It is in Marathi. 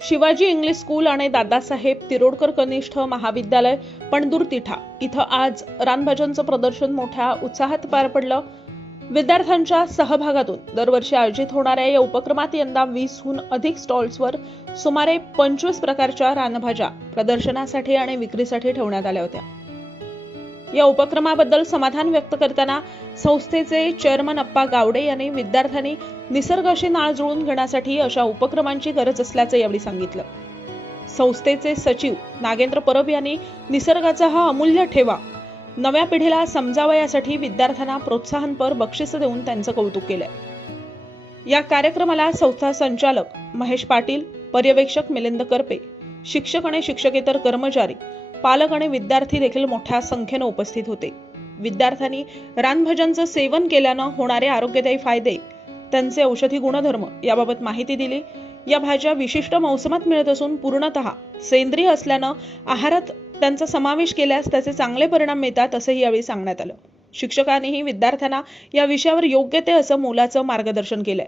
शिवाजी इंग्लिश स्कूल आणि दादासाहेब तिरोडकर कनिष्ठ महाविद्यालय पणदूर तिठा इथं आज रानभाज्यांचं प्रदर्शन मोठ्या उत्साहात पार पडलं. विद्यार्थ्यांच्या सहभागातून दरवर्षी आयोजित होणाऱ्या या उपक्रमात यंदा वीसहून अधिक स्टॉल्सवर सुमारे पंचवीस प्रकारच्या रानभाज्या प्रदर्शनासाठी आणि विक्रीसाठी ठेवण्यात आल्या होत्या. या उपक्रमाबद्दल समाधान व्यक्त करताना संस्थेचे चेअरमन अप्पा गावडे यांनी विद्यार्थ्यांनी निसर्गाशी नाळ जुळून घेण्यासाठी अशा उपक्रमांची गरज असल्याचं यावेळी सांगितलं. संस्थेचे सचिव नागेंद्र परब यांनी निसर्गाचा हा अमूल्य ठेवा नव्या पिढीला समजावा यासाठी विद्यार्थ्यांना प्रोत्साहनपर बक्षीस देऊन त्यांचं कौतुक केलंय. या कार्यक्रमाला संस्था संचालक महेश पाटील पर्यवेक्षक मिलिंद करपे शिक्षक आणि शिक्षकेतर कर्मचारी पालक आणि विद्यार्थी देखील मोठ्या संख्येनं उपस्थित होते. विद्यार्थ्यांनी रानभजनचं सेवन केल्यानं होणारे आरोग्यदायी फायदे त्यांचे औषधी गुणधर्म याबाबत माहिती दिली. या भाज्या विशिष्ट मोसमात मिळत असून पूर्णतः सेंद्रिय असल्यानं आहारात त्यांचा समावेश केल्यास त्याचे चांगले परिणाम मिळतात असंही यावेळी सांगण्यात आलं. शिक्षकांनीही विद्यार्थ्यांना या विषयावर योग्य ते असं मोलाचं मार्गदर्शन केलंय.